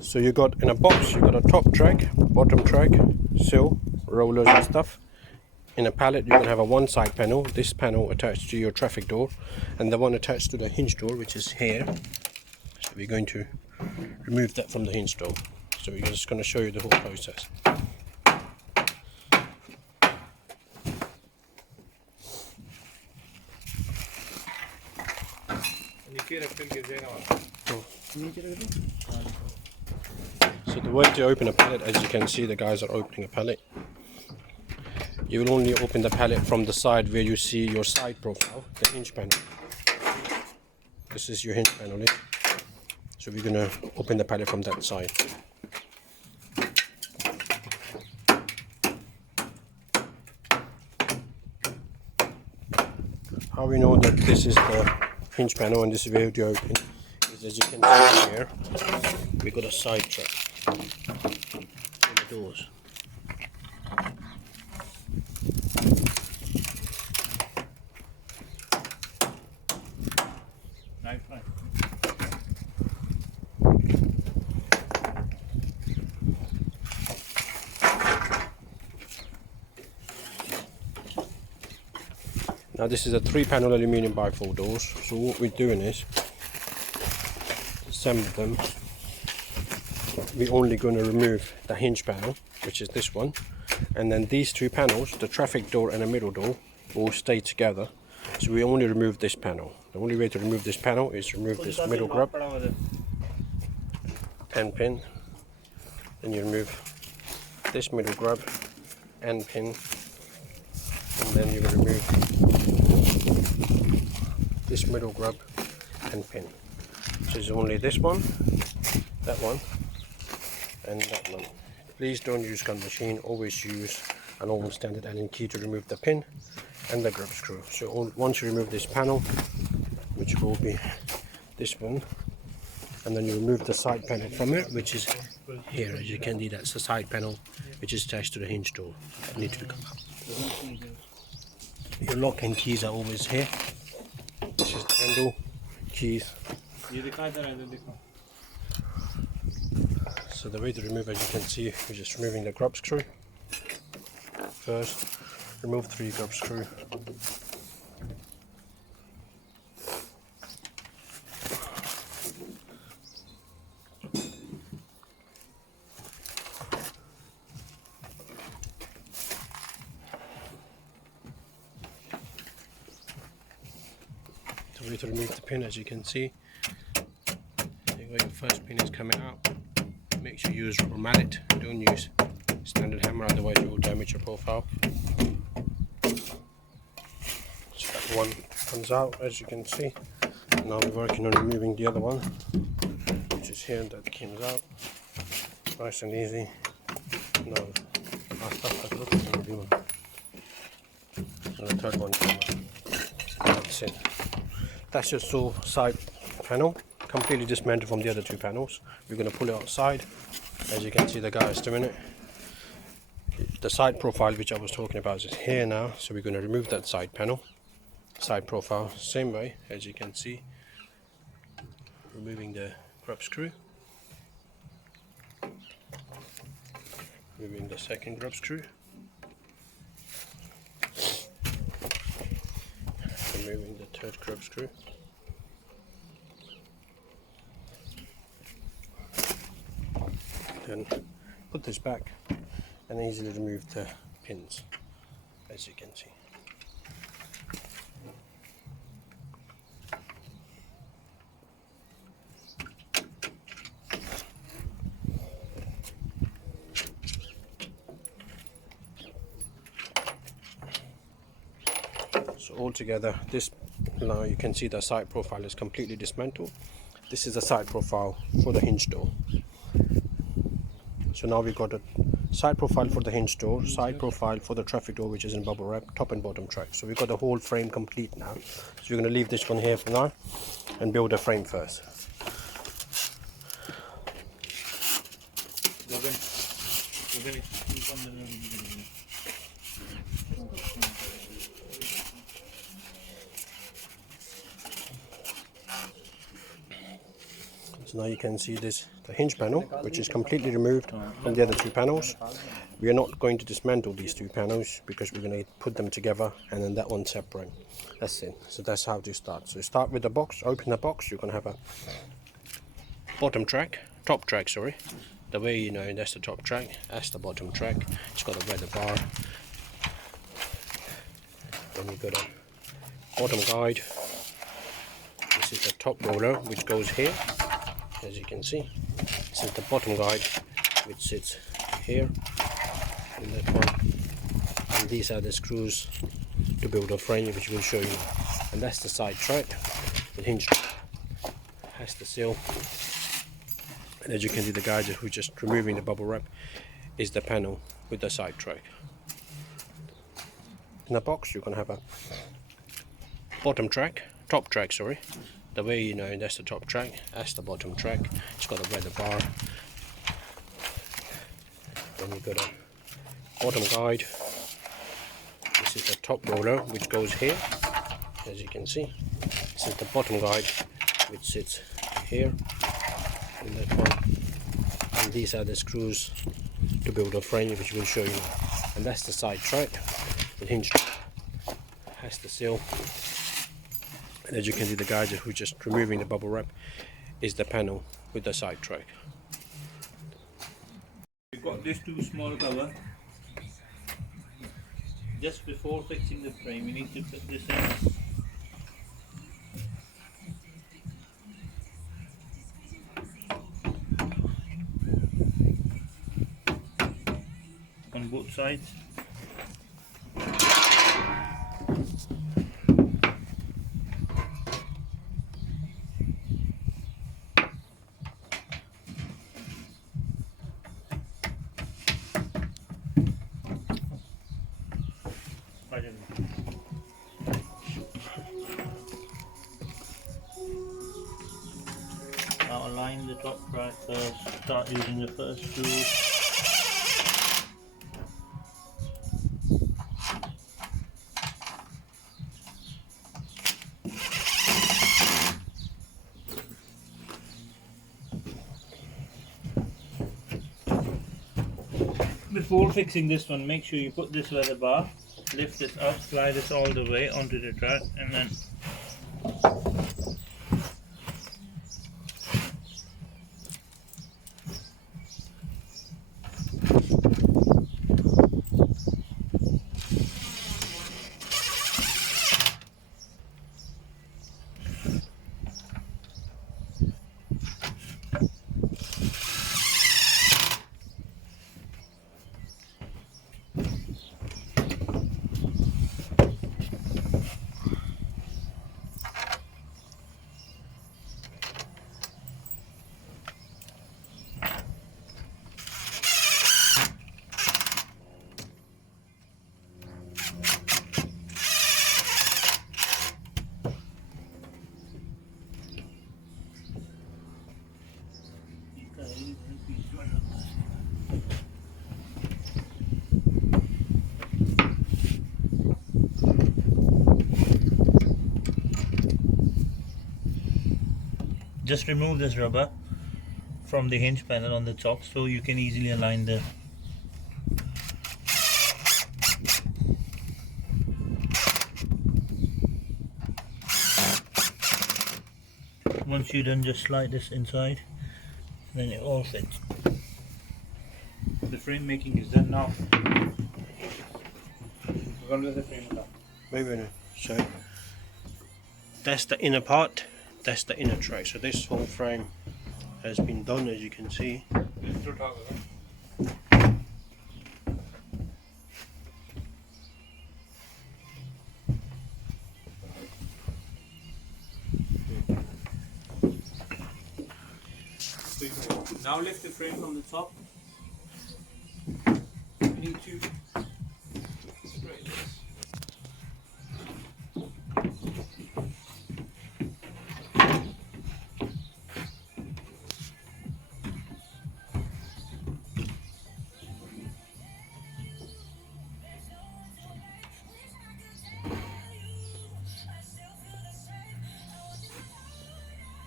So you got in a box, you got a top track, bottom track, sill, rollers and stuff. In a pallet you're going to have a one side panel, this panel attached to your traffic door, and the one attached to the hinge door, which is here. So we're going to remove that from the hinge door. So we're just going to show you the whole process. So the way to open a pallet, as you can see, the guys are opening a pallet. You will only open the pallet from the side where you see your side profile, the hinge panel. This is your hinge panel. So we're going to open the pallet from that side. How we know that this is the hinge panel and this is where you open is, as you can see here, we got a side track in the doors. Now this is a 3-panel aluminium bifold doors, so what we're doing is assemble them. We're only going to remove the hinge panel, which is this one, and then these 2 panels, the traffic door and the middle door, will stay together. So we only remove this panel. The only way to remove this panel is remove this middle grub and pin. Then you remove this middle grub and pin, and then you will remove this middle grub and pin. So it's only this one, that one, and that one. Please don't use gun machine, always use a normal standard Allen key to remove the pin and the grub screw. So once you remove this panel, which will be this one, and then you remove the side panel from it, which is here. As you can see, that's the side panel which is attached to the hinge door. That needs to come out. Your lock and keys are always here. This is the handle, keys. So the way to remove, as you can see, we're just removing the grub screw. First, remove 3 grub screw. The way to remove the pin, as you can see, your first pin is coming out. Make sure you use rubber mallet, don't use standard hammer, otherwise you will damage your profile. So that one comes out, as you can see. Now we're working on removing the other one, which is here, that comes out. Nice and easy. Now, and the third one comes out. That's it. That's your sole side panel, completely dismantled from the other 2 panels. We're going to pull it outside. As you can see, the guy is doing it. The side profile which I was talking about is here now, so we're going to remove that side panel, side profile, same way as you can see, removing the grub screw, removing the second grub screw, removing the third grub screw, and put this back and easily remove the pins, as you can see. So altogether, this, now you can see the side profile is completely dismantled. This is the side profile for the hinge door. So now we've got a side profile for the hinge door, side profile for the traffic door, which is in bubble wrap, top and bottom track. So we've got the whole frame complete now. So we're going to leave this one here for now and build the frame first. So now you can see this, the hinge panel, which is completely removed from the other two panels. We are not going to dismantle these two panels because we're going to put them together and then that one separate. That's it. So that's how to start. So start with the box, open the box, you're going to have a top track, sorry. The way you know that's the top track, that's the bottom track. It's got a weather bar. Then you've got a bottom guide. This is the top roller which goes here, as you can see. This is the bottom guide which sits here in that one. And these are the screws to build a frame, which we'll show you. And that's the side track. The hinge has the seal. And as you can see, the guide who's just removing the bubble wrap is the panel with the side track. In the box you're going to have a top track, sorry. The way you know that's the top track, that's the bottom track. It's got a weather bar. Then you've got a bottom guide. This is the top roller which goes here, as you can see. This is the bottom guide which sits here in that one. And these are the screws to build a frame, which we'll show you. And that's the side track. The hinge has the seal. And as you can see, the guide who's just removing the bubble wrap is the panel with the side track. We've got this too small cover. Just before fixing the frame, you need to put this in. On both sides. Now align the top track first, start using the first screw. Before fixing this one, make sure you put this weather bar, lift this up, slide this all the way onto the track, and then just remove this rubber from the hinge panel on the top so you can easily align the once you're done, just slide this inside, then it all fits. The frame making is done now. We're going to do the frame now. Wait a minute. So that's the inner part, that's the inner track. So this whole frame has been done, as you can see. Now lift the frame from the top. You need to straighten this.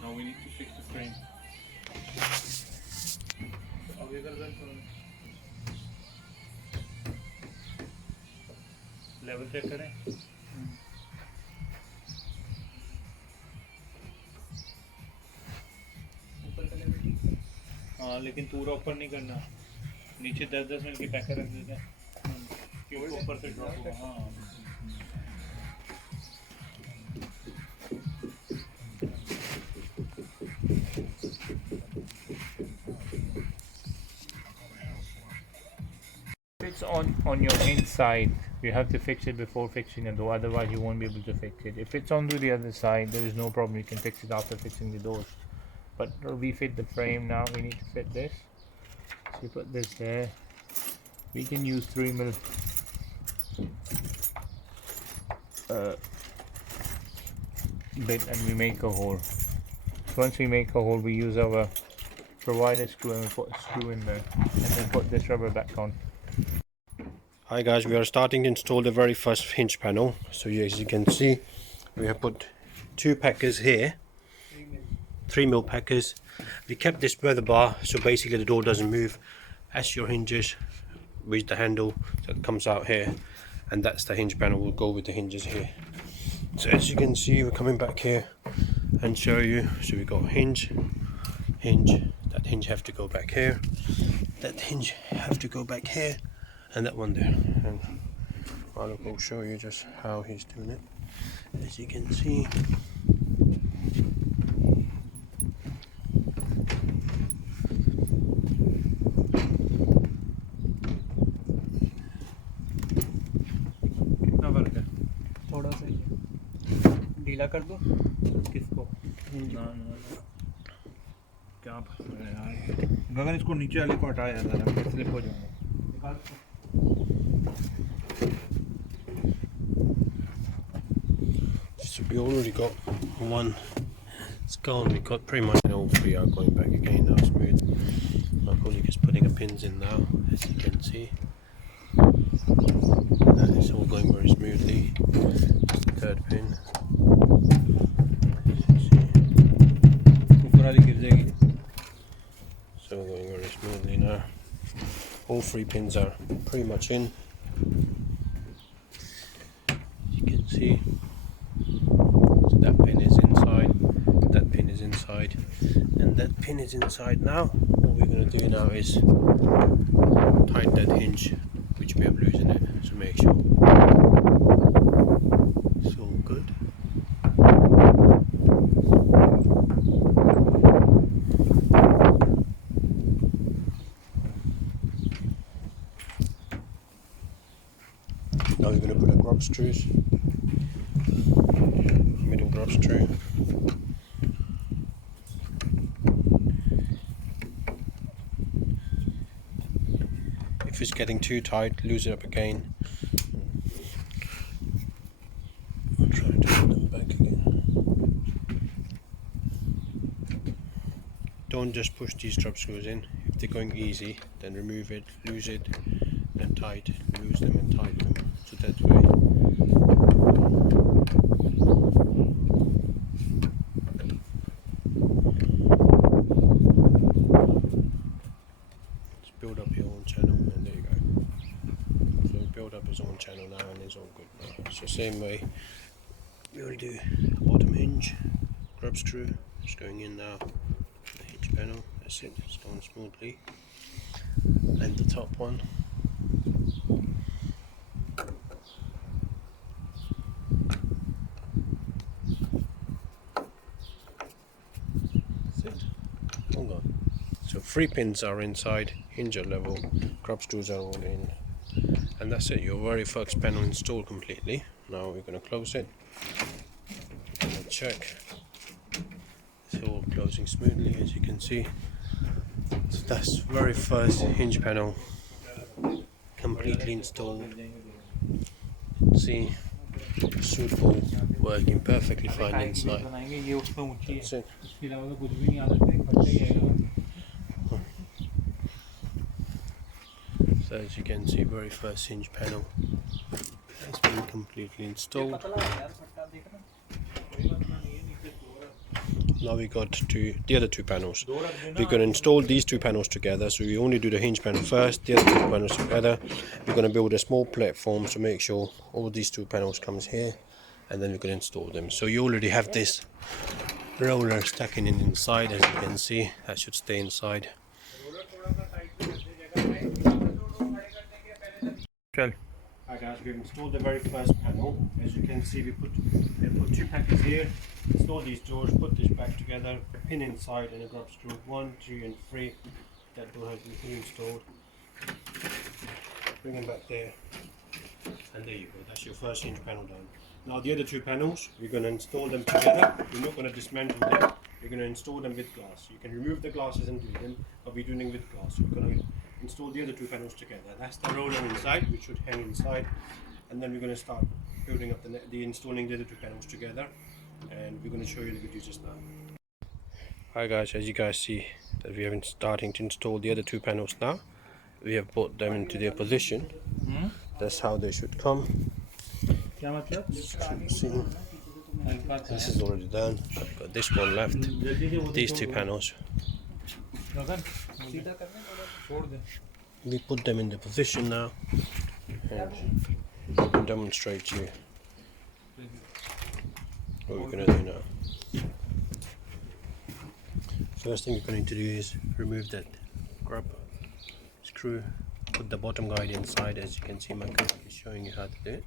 Now we need to fix the frame. Level check करें। हाँ लेकिन पूरा ऊपर नहीं करना, नीचे 10-10 minute के packet रख देते हैं क्योंकि ऊपर से ड्रॉप होगा। हाँ it's on your inside, you have to fix it before fixing the door, otherwise you won't be able to fix it. If it's onto the other side, there is no problem, you can fix it after fixing the doors. But we fit the frame now, we need to fit this. So you put this there. We can use 3mm bit and we make a hole. So once we make a hole, we use our provider screw and we put a screw in there and then put this rubber back on. Hi guys, we are starting to install the very first hinge panel. So as you can see, we have put 2 packers here, 3mm packers. We kept this weather bar so basically the door doesn't move as your hinges with the handle that comes out here, and that's the hinge panel will go with the hinges here. So as you can see, we're coming back here and show you. So we got hinge, that hinge have to go back here, that hinge have to go back here, and that one there. And I'll go show you just how he's doing it. As you can see, कितना फर्क है? थोड़ा सा ही ढीला कर दो किसको? ना क्या यार गगन, इसको नीचे वाले को हटाया जरा, स्लिप हो जाएगा। so we already got one, it's gone. We got pretty much all 3 are going back again now, smooth. My colleague is putting a pins in now, as you can see. That is all going very smoothly. Just the 3rd pin. So going very smoothly now. All 3 pins are pretty much in. You can see. So that pin is inside, that pin is inside, and that pin is inside now. What we're going to do now is tighten that hinge, which we have loosened it, so make sure it's all good. Now we're going to put a grub screws, middle grub screw. If it's getting too tight, lose it up again. I'll try to put them back again. Don't just push these grub screws in. If they're going easy, then remove it, lose it, then tight, lose them and tight them. So that way. Just build up your own channel, and there you go. So build up his own channel now, and it's all good now. So same way, we will do bottom hinge, grub screw, just going in now, the hinge panel, that's it, it's going smoothly. And the top one. Hold on. So 3 pins are inside, hinge at level, grub screws are all in, and that's it. Your very first panel installed completely. Now we're going to close it. And check. It's all closing smoothly, as you can see. So that's very first hinge panel completely installed. See, suitable, working perfectly fine inside. That's it. So as you can see, very first hinge panel has been completely installed. Now we got to the other two panels. We're going to install these two panels together, so we only do the hinge panel first, the other two panels together. We're going to build a small platform to make sure all these two panels comes here, and then we can install them. So you already have this roller stacking in inside, as you can see. That should stay inside. Hi guys, we've installed the very first panel. As you can see, we put two packets here, installed these doors, put this back together, a pin inside and a grub screw, 1, 2 and 3. That door has been installed. Bring them back there, and there you go, that's your first hinge panel done. Now the other two panels, we're going to install them together. We're not going to dismantle them, we're going to install them with glass. You can remove the glasses and do them, but we're doing them with glass. So we're going to install the other two panels together. That's the roller inside, which should hang inside, and then we're going to start building up the installing the other two panels together, and we're going to show you the video just now. Hi guys, as you guys see that we have been starting to install the other two panels now. We have put them into their position. That's how they should come. See, this is already done. I've got this one left. These two panels. We put them in the position now, and demonstrate to you what we're going to do now. First thing we're going to do is remove that grub screw, put the bottom guide inside, as you can see my colleague is showing you how to do it,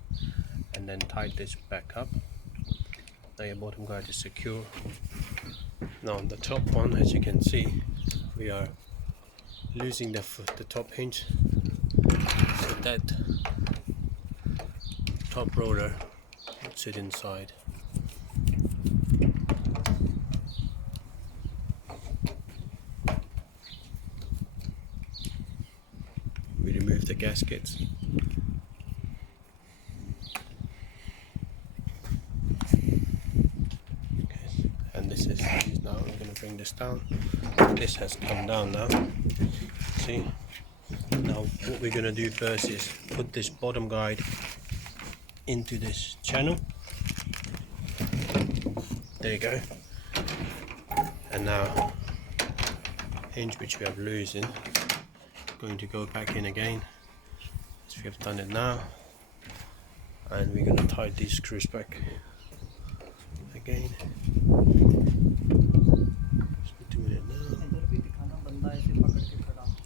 and then tighten this back up. Now your bottom guide is secure. Now on the top one, as you can see, we are losing the top hinge, so that top roller would sit inside. We remove the gaskets. Okay. And this is now we're going to bring this down. This has come down now. See? Now what we're going to do first is put this bottom guide into this channel. There you go. And now hinge which we have losing, going to go back in again as we have done it now, and we're going to tighten these screws back again.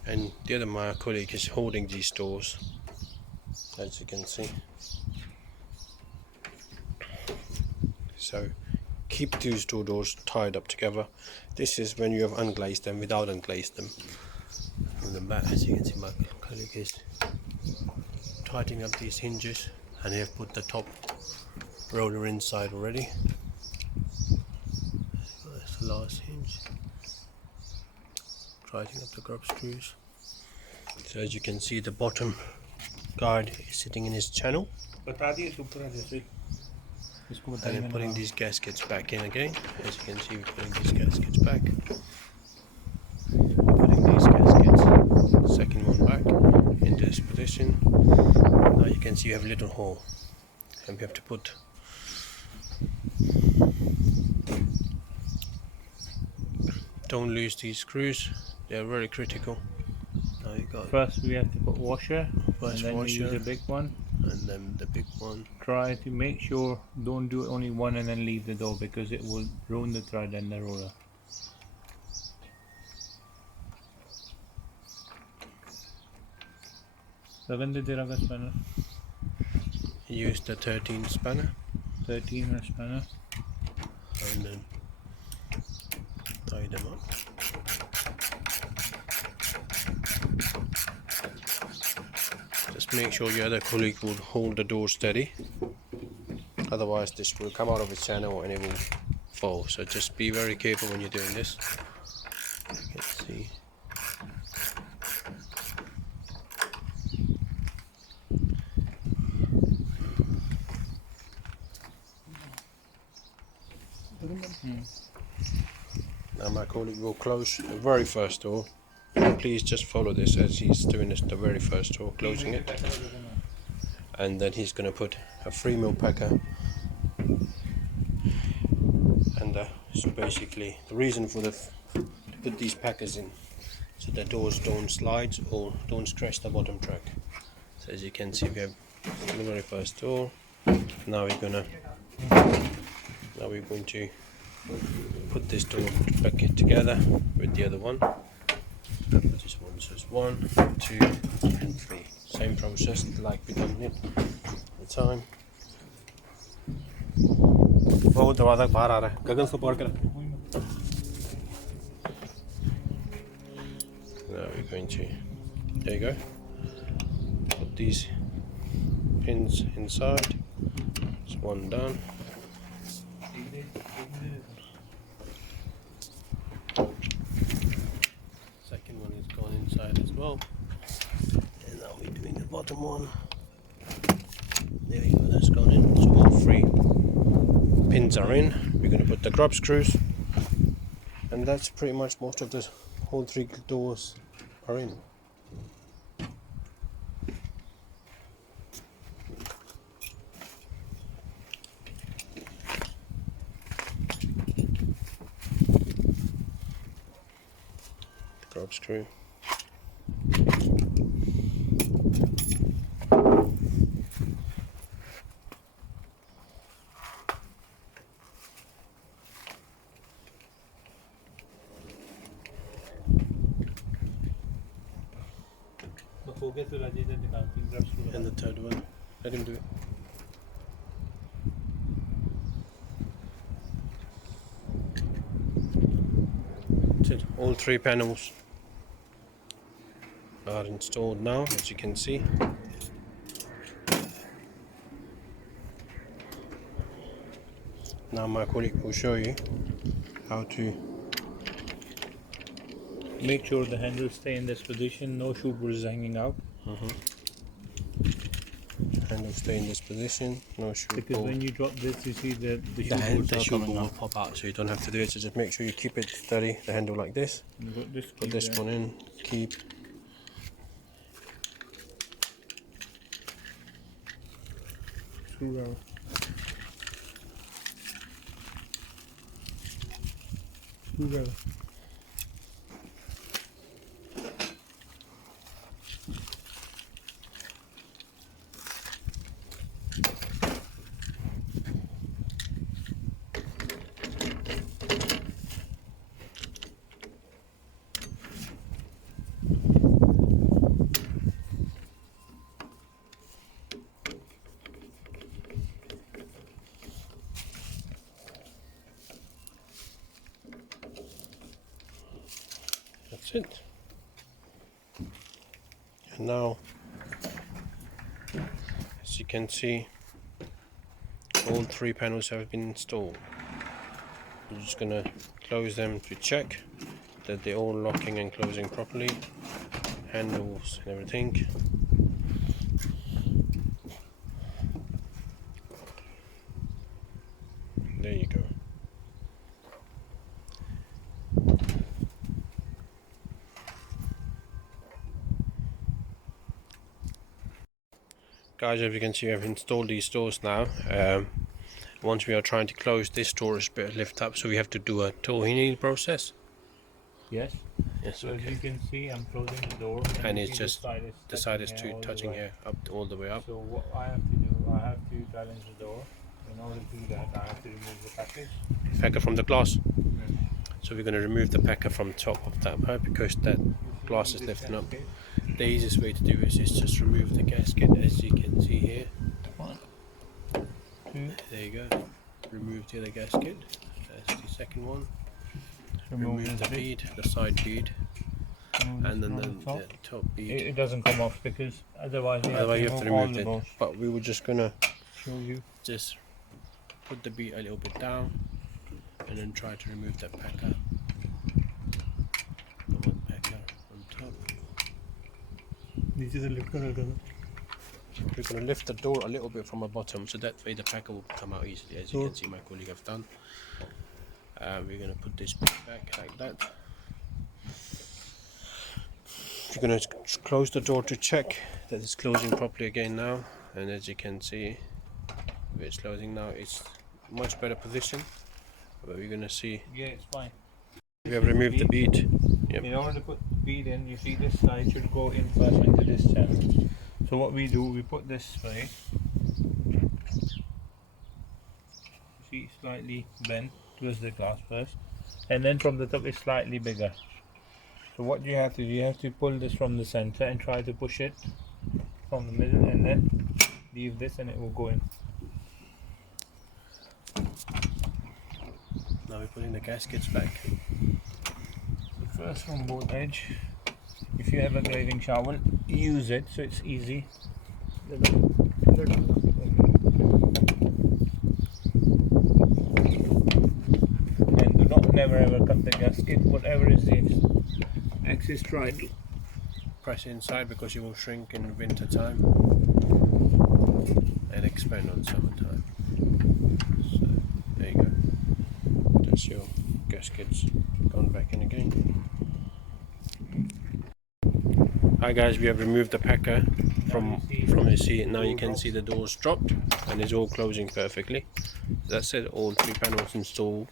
And the other my colleague is holding these doors, as you can see. So keep these two doors tied up together. This is when you have unglazed them without unglazed them. From the back, as you can see, my colleague is tightening up these hinges, and they have put the top roller inside already. That's the last hinge. Tightening up the grub screws. So as you can see, the bottom guide is sitting in his channel. And then putting these gaskets back in again. As you can see, we're putting these gaskets back. Putting these gaskets, second one back into this position. Now you can see you have a little hole, and we have to put don't lose these screws, they are very critical. Now you got first we have to put washer, first and then washer, we use a big one, and then the big one. Try to make sure don't do only one and then leave the door, because it will ruin the thread and the roller. Spanner. Use the 13 spanner. 13 spanner. And then tie them up. Just make sure your other colleague will hold the door steady, otherwise this will come out of its channel and it will fall. So just be very careful when you're doing this. You can see. Now my colleague will close the very first door. Please just follow this as he's doing this, the very first door, closing it. And then he's going to put a 3mm packer and a So basically the reason for to put these packers in, so the doors don't slide or don't scratch the bottom track. So as you can see, we have the very first door. Now we're going to put this door back together with the other one. Put this one, so it's 1, 2 and 3. Same process like we done it at the time. वो दरवाजा बाहर आ रहा है, गगन को पकड़ कर. Now we're going to, there you go, put these pins inside. It's one done. Second one is gone inside as well. And now we're doing the bottom one. There we go, that's gone in. So all 3 pins are in. We're going to put the grub screws. And that's pretty much most of the whole 3 doors are in. Grub screw. And the third one. Let him do it. That's it. All 3 panels are installed now, as you can see. Now my colleague will show you how to Make sure the handles stay in this position, no shoe boards hanging out. handle stay in this position, no shoe Because bolt. when you drop this, you see the shoe The boards are shoe coming bolt will out. pop out, so you don't have to do it. So just make sure you keep it steady, the handle like this. You got this Put this one in, keep. Screw out. Screw out. That's it. And now, as you can see, all 3 panels have been installed. I'm just gonna close them to check that they're all locking and closing properly, handles and everything. There you go. Guys, as you can see, I've installed these doors now. Once we are trying to close this door, is a bit lift up, so we have to do a toe healing process. Yes. Yes, So as okay. you can see, I'm closing the door. And you it's see just the side is touching here, up all the way up. So what I have to do, I have to challenge the door. In order to do that, I have to remove the package. Packer from the glass. So we're going to remove the packer from top of that part because that glass is lifting up. The easiest way to do this is just remove the gasket, as you can see here. 1, 2. There you go. Remove the other gasket. That's the second one. Remove the bead, the side bead, and then the top bead. It doesn't come off because otherwise you have to remove all it. the bolts. But we were just gonna Show you. just put the bead a little bit down and then try to remove that packer. The one packer on top. This is a lift. We're going to lift the door a little bit from the bottom, so that way the packer will come out easily, as you can see my colleague have done. We're going to put this back like that. We're going to close the door to check that it's closing properly again now, and as you can see, it's closing now. It's much better position. but we're gonna see. Yeah, it's fine. We have removed the bead. Yep. In order to put the bead in, you see this side should go in first into this channel. So what we do, we put this way. See, slightly bent towards the glass first, and then from the top it's slightly bigger. So what you have to do, you have to pull this from the center and try to push it from the middle, and then leave this and it will go in. Now we're putting the gaskets back. First from both edge. If you have a graving shovel, use it so it's easy. And do not never ever cut the gasket. Whatever is the excess, try to Press inside because it will shrink in winter time and expand on summertime. So there you go. That's your gaskets gone back in again. Hi guys, we have removed the packer from the seat. Now you can see the doors dropped and it's all closing perfectly. That's it, all 3 panels installed.